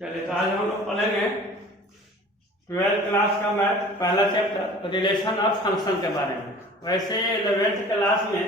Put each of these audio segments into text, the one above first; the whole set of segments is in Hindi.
चलिए तो आज हम लोग पढ़ेंगे 12th क्लास का मैथ पहला चैप्टर रिलेशन ऑफ फंक्शन के बारे में। वैसे 11th क्लास में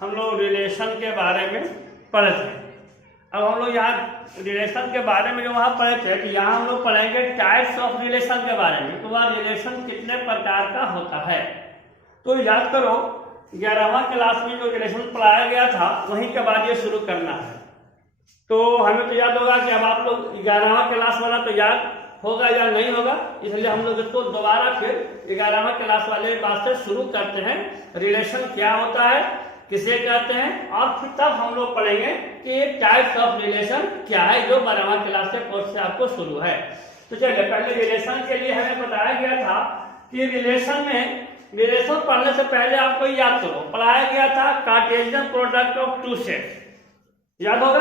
हम लोग रिलेशन के बारे में पढ़े थे। अब हम लोग यहाँ रिलेशन के बारे में जो वहाँ पढ़े थे कि यहाँ हम लोग पढ़ेंगे टाइप्स ऑफ रिलेशन के बारे में। तो वह रिलेशन कितने प्रकार का होता है तो याद करो 11वां क्लास में जो रिलेशन पढ़ाया गया था वहीं के बाद ये शुरू करना है। तो हमें तो याद होगा कि अब आप लोग 11वां क्लास वाला तो याद होगा या नहीं होगा, इसलिए हम लोग इसको दोबारा फिर 11वां क्लास वाले बात से शुरू करते हैं। रिलेशन क्या होता है, किसे कहते हैं, और फिर तब हम लोग पढ़ेंगे कि टाइप्स ऑफ रिलेशन क्या है जो 12वां क्लास के कोर्स से आपको शुरू है। तो चलिए पहले रिलेशन के लिए हमें बताया गया था कि रिलेशन पढ़ने से पहले आपको याद करो पढ़ाया गया था Cartesian product of two set. याद होगा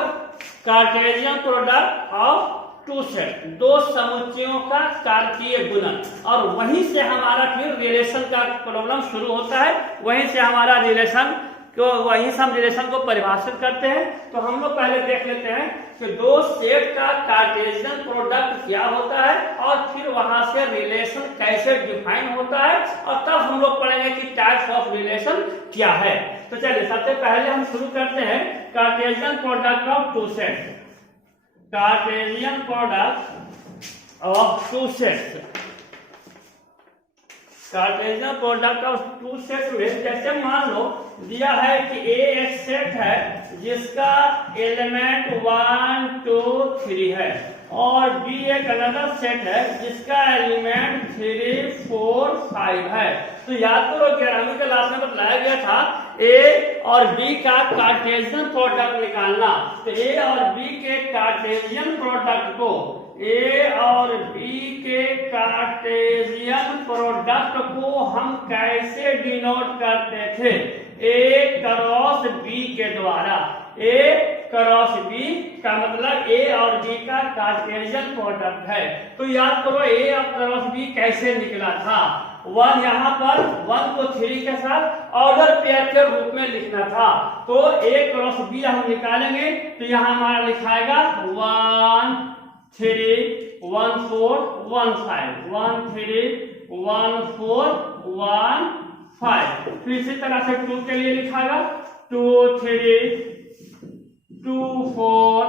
Cartesian product of two set, दो समुच्चयों का कार्तीय गुणन, और वहीं से हमारा फिर रिलेशन का प्रॉब्लम शुरू होता है। वहीं से हमारा रिलेशन वहीं से हम रिलेशन को परिभाषित करते हैं। तो हम लोग पहले देख लेते हैं कि दो सेट का कार्टेशियन प्रोडक्ट क्या होता है और फिर वहां से रिलेशन कैसे डिफाइन होता है, और तब हम लोग पढ़ेंगे कि टाइप्स ऑफ रिलेशन क्या है। तो चलिए सबसे पहले हम शुरू करते हैं Cartesian product of two set. Cartesian product of two set, Cartesian product of two set में जैसे मान लो दिया है कि ए एक सेट है जिसका एलिमेंट 1 2 3 है, और बी एक अनदर सेट है जिसका एलिमेंट 3 4 5 है। तो याद करो 11वीं क्लास में बताया गया था ए और बी का कार्टेशियन प्रोडक्ट निकालना। तो ए और बी के कार्टेशियन प्रोडक्ट को हम कैसे डिनोट करते थे, ए क्रॉस बी के द्वारा। ए क्रॉस बी का मतलब ए और बी का कार्टेशियन प्रोडक्ट है। तो याद करो ए और क्रॉस बी कैसे निकला था। 1 यहाँ पर 1 को 3 के साथ ऑर्डर पेयर के रूप में लिखना था। तो ए क्रॉस बी हम निकालेंगे तो यहाँ हमारा लिखाएगा 1 3 1 4 1 5 1 3 1 4 1 5। फिर इसी तरह से 2 के लिए लिखाएगा 2 3 2 4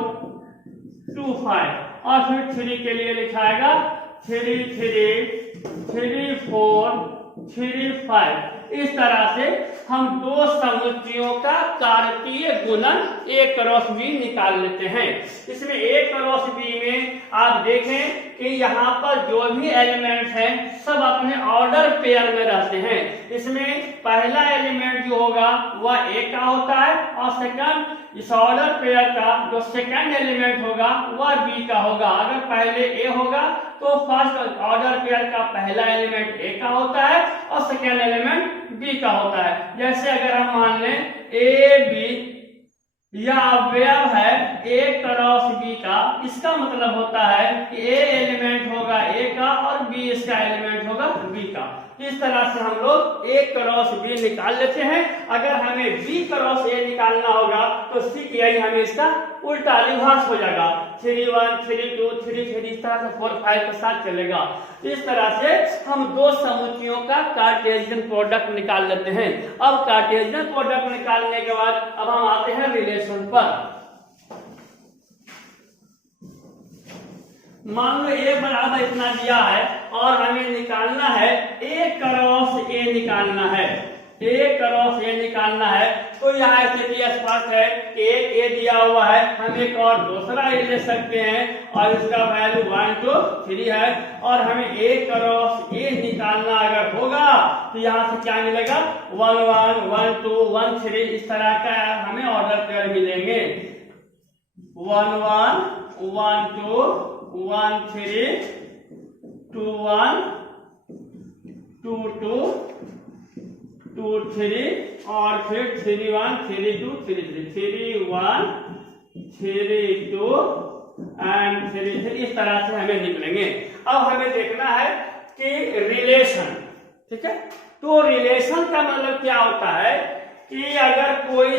2 5, और फिर 3 के लिए लिखाएगा 3 3 3 4 3 5। इस तरह से हम दो समुच्चयों का कार्तीय गुणन ए क्रॉस बी निकाल लेते हैं। इसमें ए क्रॉस बी में आप देखें कि यहाँ पर जो भी एलिमेंट हैं सब अपने ऑर्डर पेयर में रहते हैं। इसमें पहला एलिमेंट जो होगा वह ए का होता है, और सेकंड इस ऑर्डर पेयर का जो सेकंड एलिमेंट होगा वह बी का होगा। अगर पहले ए होगा तो फर्स्ट ऑर्डर पेयर का पहला एलिमेंट ए का होता है और सेकंड एलिमेंट बी का होता है। जैसे अगर हम मान लें ए बी यह अवयव है ए क्रॉस बी का, इसका मतलब होता है कि ए एलिमेंट होगा ए का और बी इसका एलिमेंट होगा बी का। इस तरह से हम लोग ए क्रॉस बी निकाल लेते हैं। अगर हमें बी क्रॉस ए निकालना होगा तो सीख यही हमें इसका उल्टा रिवर्स हो जाएगा, 3 1 3 2 3 3, इस तरह से 4 5 के साथ चलेगा। इस तरह से हम दो समुच्चयों का कार्टेशियन प्रोडक्ट निकाल लेते हैं। अब कार्टेशियन प्रोडक्ट निकालने के बाद अब हम आते हैं रिलेशन पर। मान लो ए बराबर इतना दिया है और हमें निकालना है ए क्रॉस ए निकालना है, ए क्रॉस ए निकालना है। तो यहाँ स्थिति स्पष्ट है कि ए दिया हुआ है, हम एक और दूसरा ए ले सकते हैं और इसका वैल्यू 1 2 3 है, और हमें ए क्रॉस ए निकालना अगर होगा तो यहाँ से क्या मिलेगा 1 1 1 2 1 3, इस तरह का हमें ऑर्डर पेयर मिलेंगे 1 1 1 2 1 3 2 1 2 2 2 3, और फिर 3 1 3 2 3 3 3 1 3 2 एंड 3 3, इस तरह से हमें निकलेंगे। अब हमें देखना है कि रिलेशन, ठीक है। तो रिलेशन का मतलब क्या होता है कि अगर कोई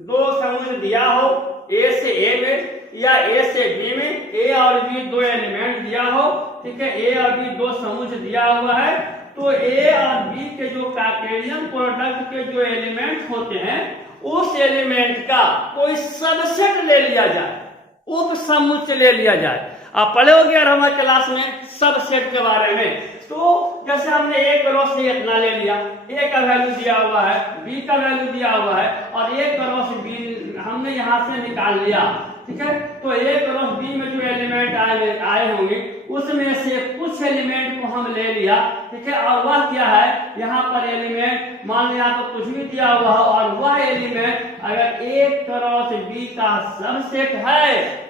दो समुच्चय दिया हो ए से ए में या ए से बी में ए और बी दो एलिमेंट दिया हो, ठीक है, ए और बी दो समुच्च दिया हुआ है, तो ए और बी के जो कार्टेशियन प्रोडक्ट के जो एलिमेंट होते हैं उस एलिमेंट का कोई सबसेट ले लिया जाए, उप समुच्चय ले लिया जाए। आप पढ़े होंगे यार हमारे क्लास में सबसेट के बारे में। तो जैसे हमने ए क्रॉस से इतना ले लिया, ए का वैल्यू दिया हुआ है, बी का वैल्यू दिया हुआ है, और ए क्रॉस बी हमने यहाँ से निकाल लिया, ठीक है। तो ए क्रॉस बी में जो एलिमेंट आए होंगे उसमें से कुछ एलिमेंट को हम ले लिया, ठीक है, और वह क्या है, यहाँ पर एलिमेंट मान लिया तो कुछ भी दिया हुआ हो, और वह एलिमेंट अगर ए क्रॉस बी का सबसेट है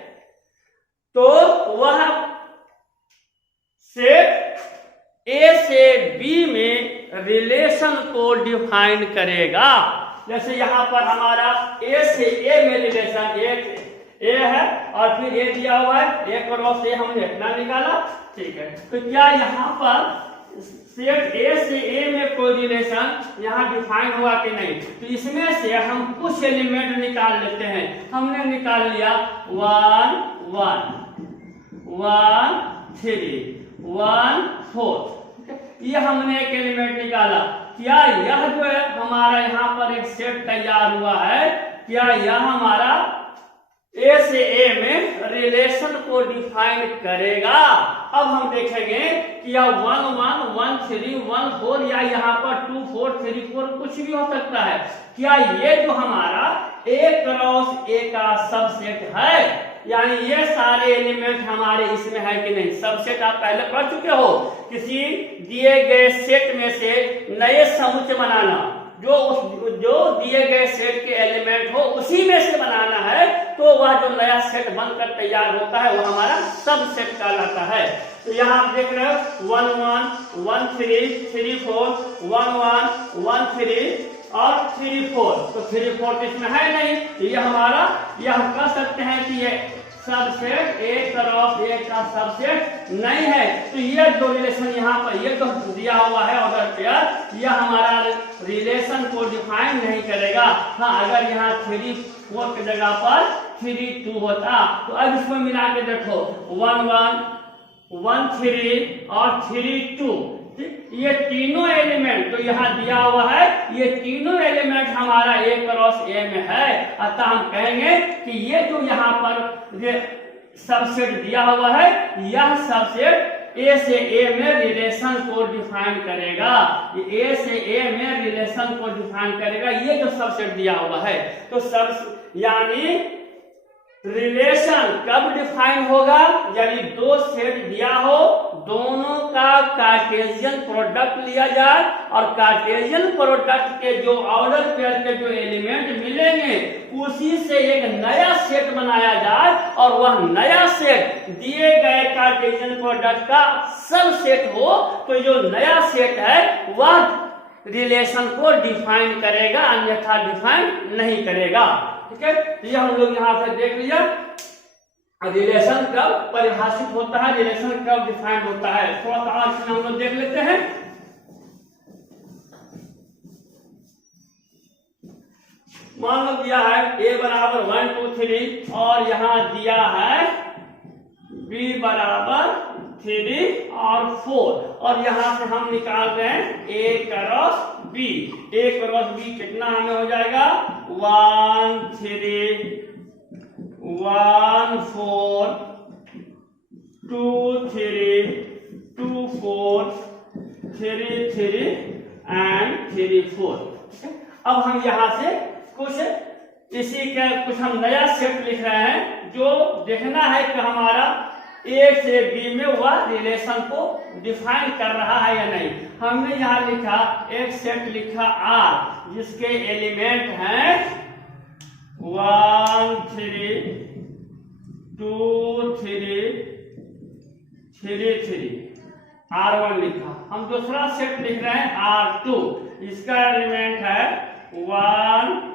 तो वह सेट ए से बी में रिलेशन को डिफाइन करेगा। जैसे यहाँ पर हमारा ए से ए में रिलेशन ए है और फिर ए दिया हुआ है, ए क्रॉस ए हमने इतना निकाला, ठीक है। तो क्या यहाँ पर सेट ए से ए में कोई रिलेशन यहाँ डिफाइन हुआ कि नहीं? तो इसमें से हम कुछ एलिमेंट निकाल लेते हैं। हमने निकाल लिया 1 1 1 3 1 4, ये हमने एक एलिमेंट निकाला। क्या यह जो है हमारा यहाँ पर एक सेट तैयार हुआ है, क्या यह हमारा ए से ए में रिलेशन को डिफाइन करेगा? अब हम देखेंगे कि यह 1 1 1 3 1 4 या यहाँ पर 2 4 3 4 कुछ भी हो सकता है। क्या ये जो हमारा ए क्रॉस ए का सबसेट है, यानी ये सारे एलिमेंट हमारे इसमें है कि नहीं? सबसेट आप पहले पढ़ चुके हो, किसी दिए गए सेट में से नए समुच्चय बनाना, जो दिए गए सेट के एलिमेंट हो उसी में से बनाना है, तो वह जो नया सेट बनकर तैयार होता है वो हमारा सबसेट कहलाता है। तो यहाँ आप देख रहे हो 1 1 1 3 3 4 1 1 1 3 और 3 4, तो 3 4 इसमें है नहीं, तो ये हमारा यह कह सकते हैं कि ये सबसेट ए क्रॉस ए का सबसेट नहीं है। तो ये जो रिलेशन यहाँ पर ये जो दिया हुआ है ऑर्डर पेयर, यह हमारा रिलेशन को डिफाइन नहीं करेगा। हाँ, अगर यहाँ 3 4 की जगह पर 3 2 होता, तो अब इसको मिला के देखो 1 1 1 3 और 3 2, ये तीनों एलिमेंट तो यहाँ दिया हुआ है, ये तीनों एलिमेंट हमारा ए क्रॉस ए में है। अतः हम कहेंगे कि ये जो यहाँ पर ये सबसेट दिया हुआ है, यह सबसेट ए से ए में रिलेशन को डिफाइन करेगा। ये ए से ए में रिलेशन को डिफाइन करेगा, ये जो सबसेट दिया हुआ है। तो सब यानी रिलेशन कब डिफाइन होगा? यदि दो सेट दिया हो, दोनों का कार्टेशियन प्रोडक्ट लिया जाए और कार्टेशियन प्रोडक्ट के जो ऑर्डर पेयर के जो एलिमेंट मिलेंगे उसी से एक नया सेट बनाया जाए, और वह नया सेट दिए गए कार्टेशियन प्रोडक्ट का सब सेट हो, तो जो नया सेट है वह रिलेशन को डिफाइन करेगा, अन्यथा डिफाइन नहीं करेगा। ठीक है, तो ये हम लोग यहाँ से देख लिया रिलेशन कब परिभाषित होता है, रिलेशन कब डिफाइन होता है। थोड़ा सा आज हम लोग देख लेते हैं। मान लो दिया है a बराबर 1 2 3 और यहाँ दिया है b बराबर 3 और 4, और यहाँ से हम निकाल रहे हैं a cross b। a cross b कितना हमें हो जाएगा? 1 3 1 4 2 3 2 4 3 3 एंड 3 4। अब हम यहाँ से कुछ इसी का कुछ हम नया सेट लिख रहे हैं, जो देखना है कि हमारा ए से बी में वह रिलेशन को डिफाइन कर रहा है या नहीं। हमने यहाँ लिखा एक सेट लिखा R, जिसके एलिमेंट हैं 1 3 2 3 3 3, R1 लिखा। हम दूसरा सेट लिख रहे हैं R2, इसका एलिमेंट है 1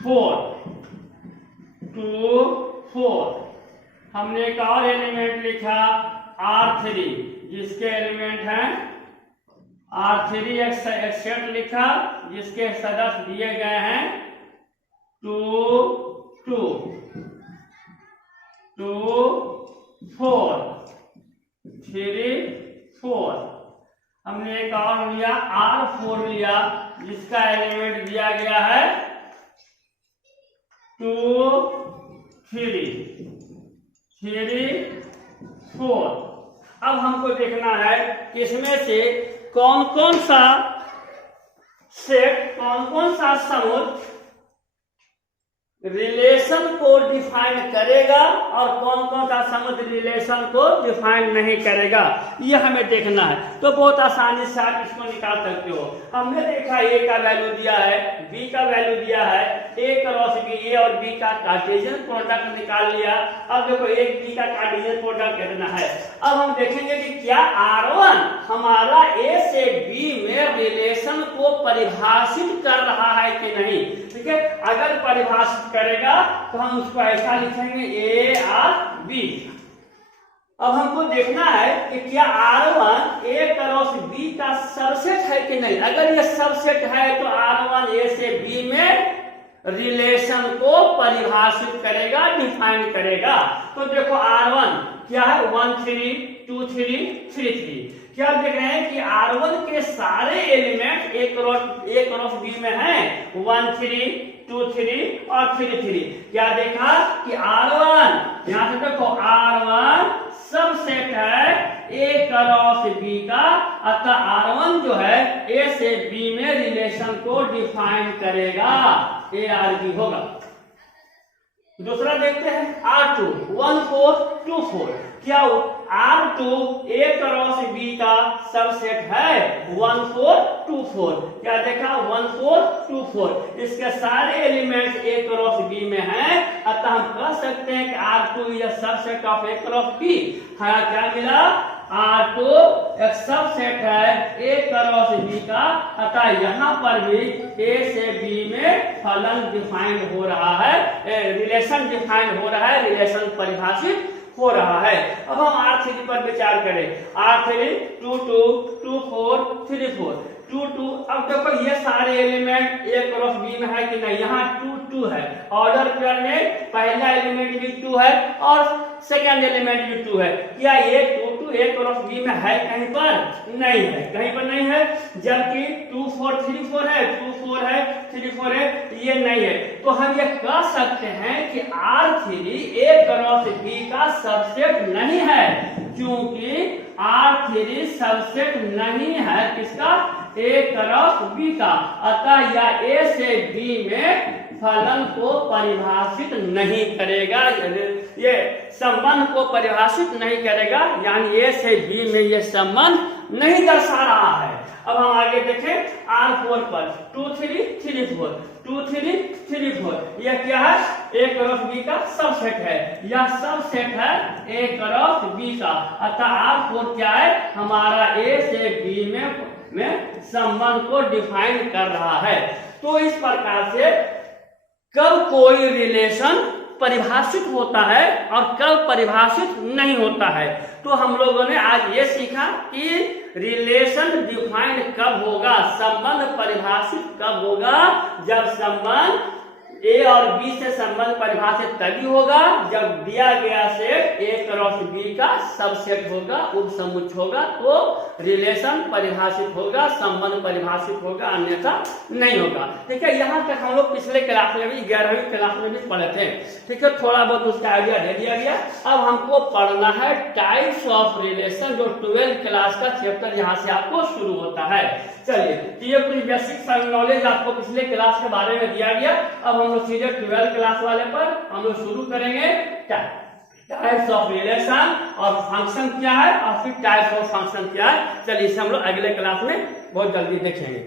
4 2 4। हमने एक और एलिमेंट लिखा R3, जिसके एलिमेंट हैं R3, एक सेट लिखा जिसके सदस्य दिए गए हैं 2 2 2 4 3 4। हमने एक और लिया R4 लिया, जिसका एलिमेंट दिया गया है 2 3 4। अब हमको देखना है इसमें से कौन कौन सा सेट, कौन कौन सा समूह रिलेशन को डिफाइन करेगा और कौन कौन सा समूह रिलेशन को डिफाइन नहीं करेगा, ये हमें देखना है। तो बहुत आसानी से आप इसको निकाल सकते हो। हमने देखा ए का वैल्यू दिया है, बी का वैल्यू दिया है, ए क्रॉस बी, ए और बी का कार्टेशियन प्रोडक्ट निकाल लिया। अब देखो एक बी का कार्टेशियन प्रोडक्ट कितना है। अब हम देखेंगे कि क्या R1 हमारा ए से बी में रिलेशन को परिभाषित कर रहा है कि नहीं। ठीक है, अगर परिभाषित करेगा तो हम उसको ऐसा लिखेंगे ए आर बी। अब हमको देखना है कि क्या R1 ए क्रॉस बी का सबसेट है कि नहीं। अगर ये सबसेट है तो R1 ए से बी में रिलेशन को परिभाषित करेगा, डिफाइन करेगा। तो देखो R1 क्या है 1 3 2 3 3 3। क्या देख रहे हैं कि R1 के सारे एलिमेंट ए क्रॉस बी में हैं 1 3 2 3 और 3 3। क्या देखा कि R1 यहां से देखो R1 सबसेट है ए क्रॉस बी का, अतः R1 जो है ए से बी में रिलेशन को डिफाइन करेगा, ए आर बी होगा। दूसरा देखते हैं R2 1 4 2 4। क्या R2 ए क्रॉस बी का सबसेट है 1 4 2 4। क्या देखा 1 4 2 4। इसके सारे एलिमेंट्स ए क्रॉस बी में हैं, अतः हम कह सकते हैं कि R2 is subset of A cross B. हाँ, क्या मिला R2 एक सबसेट है ए क्रॉस बी का, अतः यहाँ पर भी ए से बी में फलन डिफाइंड हो रहा है, रिलेशन डिफाइंड हो रहा है, रिलेशन परिभाषित हो रहा है। अब हम R3 पर विचार करें। R3 2 2 2 4 3 4 2 2। अब देखो ये सारे एलिमेंट ए क्रॉस बी में है कि नहीं। यहाँ 2 2 है, ऑर्डर पेयर में पहला एलिमेंट भी 2 है और सेकंड एलिमेंट भी 2 है। क्या ये 2 2 ए क्रॉस बी में है कहीं पर? नहीं है, कहीं पर नहीं है। जबकि 2 4 3 4 है, 2 4 है 3 4 है, ये नहीं है। तो हम ये कह सकते हैं कि R3 ए क्रॉस बी का सबसेट नहीं है, क्योंकि R3 सबसेट नहीं है किसका? ए क्रॉस बी का। अतः यह ए से बी में फलन को परिभाषित नहीं करेगा, ये संबंध को परिभाषित नहीं करेगा, यानी ए से बी में ये संबंध नहीं दर्शा रहा है। अब हम आगे देखें R4 पर 2 3 3 4 2 3 3 4। यह क्या है? ए क्रॉस बी का सबसेट है, यह सबसेट है ए क्रॉस बी का। अतः R4 क्या है? हमारा ए से बी में संबंध को डिफाइन कर रहा है। तो इस प्रकार से कब कोई रिलेशन परिभाषित होता है और कब परिभाषित नहीं होता है, तो हम लोगों ने आज ये सीखा कि रिलेशन डिफाइंड कब होगा, संबंध परिभाषित कब होगा। जब संबंध ए और बी से संबंध परिभाषित तभी होगा जब दिया गया सेट ए क्रॉस बी का सबसेट होगा, उपसमुच्चय होगा, तो रिलेशन परिभाषित होगा, संबंध परिभाषित होगा, अन्यथा नहीं होगा। ठीक है, यहाँ तक हम लोग पिछले क्लास में भी 11वीं क्लास में भी पढ़े थे। ठीक है, थोड़ा बहुत उसका आइडिया दे दिया गया। अब हमको पढ़ना है टाइप्स ऑफ रिलेशन, जो 12th क्लास का चैप्टर यहाँ से आपको शुरू होता है। चलिए, तो ये कुछ बेसिक नॉलेज आपको पिछले क्लास के बारे में दिया गया। अब हम लोग सीधे 12th क्लास वाले पर हम लोग शुरू करेंगे। टाइप्स ऑफ रिलेशन और फंक्शन क्या है और फिर टाइप्स ऑफ फंक्शन क्या है। चलिए, इसे हम लोग अगले क्लास में बहुत जल्दी देखेंगे।